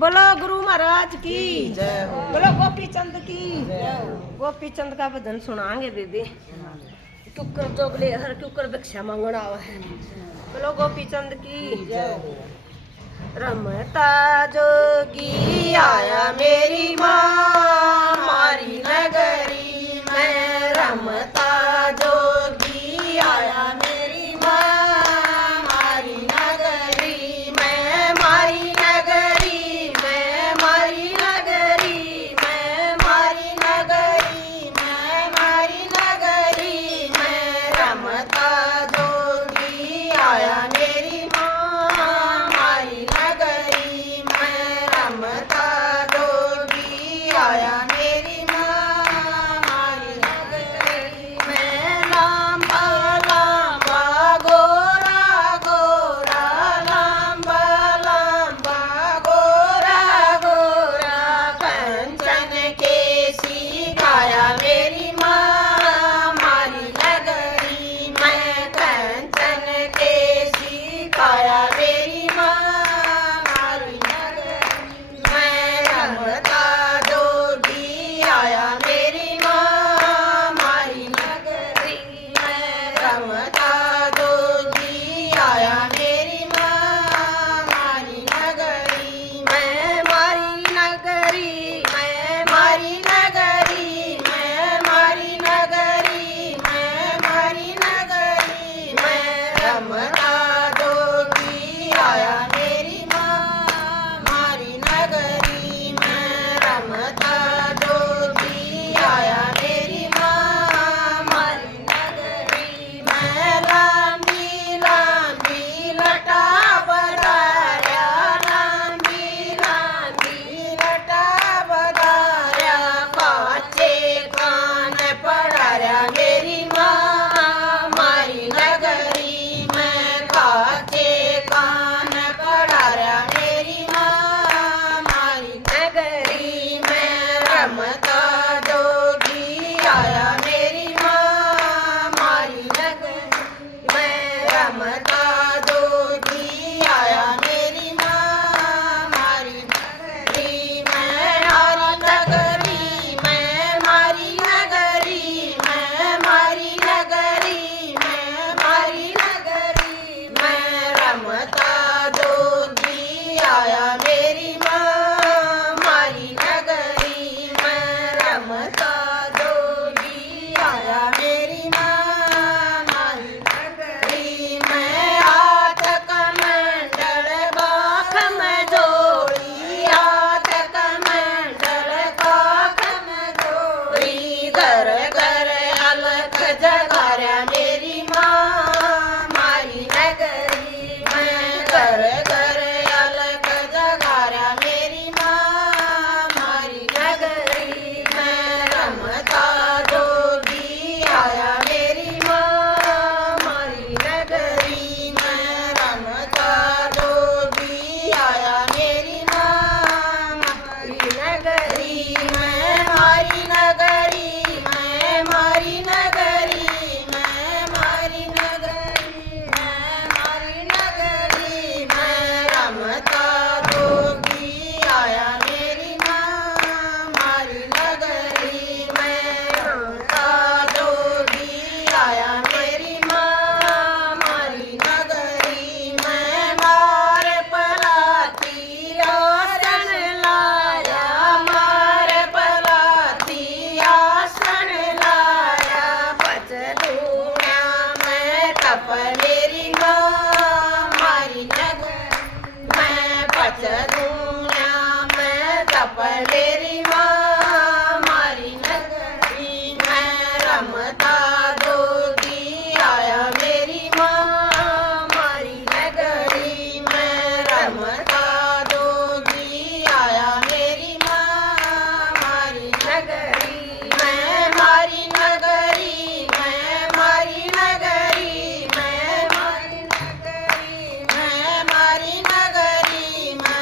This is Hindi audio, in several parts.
बोलो गुरु महाराज की जय हो। बोलो गोपी चंद की गोपी चंद का भजन सुनाएंगे दीदी। कुकर जोगले हर कुकर भिक्षा मांगना है। बोलो गोपी चंद की जय हो। रमता जोगी आया मेरी माँ मारी नगरी में। रमता जोगी आया मेरी माँ मारी नगरी में। मारी नगरी में मारी नगरी में मारी नगरी में मारी नगरी में। रमता जोगी आया मेरी माँ मारी नगरी में। रमता जोगी आया मेरी माँ मारी नगरी में। लांबा लांबा गोरा गोरा लांबा लांबा गोरा गोरा कंचन केसी काया मेरी माँ मारी नगरी में। कंचन केसी काया मेरी माँ मारी नगरी में। रमता जोगी आया मेरी माँ मारी नगरी में। रमता जोगी आया मेरी माँ मारी नगरी में। मारी नगरी में मारी नगरी में मारी नगरी में मारी नगरी में। रमता जोगी आया मेरी माँ मारी नगरी में। रमता जोगी आया मेरी माँ मारी नगरी में। लांबी लांबी लटा बदाया लांबी लांबी लटा बदाया काचे कान पड़ाया मेरी माँ मारी नगरी में। काचे कान पड़ाया मेरी माँ मारी नगरी में। रमता जोगी आया मेरी माँ मारी नगरी में। रमता जोगी आया मेरी माँ मारी नगरी में। हरी नगरी में मारी नगरी में मारी नगरी में मारी नगरी में। रमता जोगी आया मेरी माँ मारी नगरी में। रमता जोगी आया मेरी माँ मारी नगरी में। हाथ कमंडल बाख में जोड़ी हाथ कमंडल बाख में जोड़ी। घर घर अलख जगाया मेरी माँ मारी नगरी में। घर घर अलख जगाया मेरी माँ मारी नगरी में। रमता जोगी आया मेरी माँ मारी नगरी में। रमता जोगी आया मेरी माँ मारी नगरी में। मारी नगरी में मारी नगरी में मारी नगरी में मारी नगरी में। रमता जोगी आया मेरी माँ मारी नगरी में। रमता जोगी आया मेरी माँ मारी नगरी में। मार पलाती आसन लाया मार पलाती आसन लाया। पच दूना मैं तप मेरी माँ मारी नगरी में। पच दूना मैं तप मेरी माँ मारी नगरी में। रमता जोगी आया मेरी माँ मारी नगरी में। रमता जोगी आया मेरी माँ मारी नगरी में। मारी नगरी में मारी नगरी में मारी नगरी में मारी नगरी में।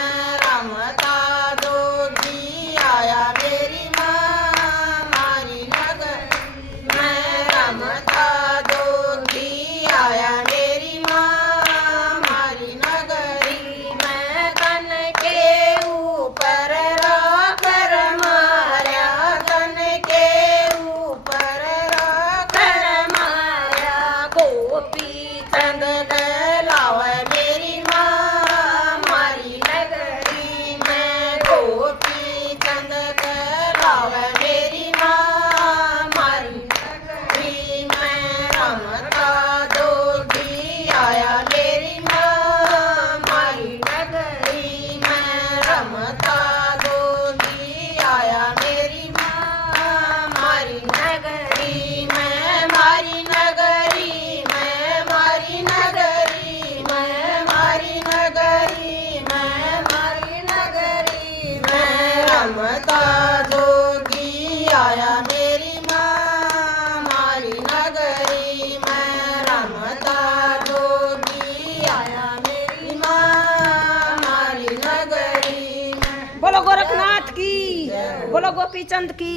रमता जोगी आया मेरी माँ मारी नगरी में रमता जोगी आया मेरी माँ मारी नगरी में। बोलो गोरखनाथ की, बोलो गोपी चंद की।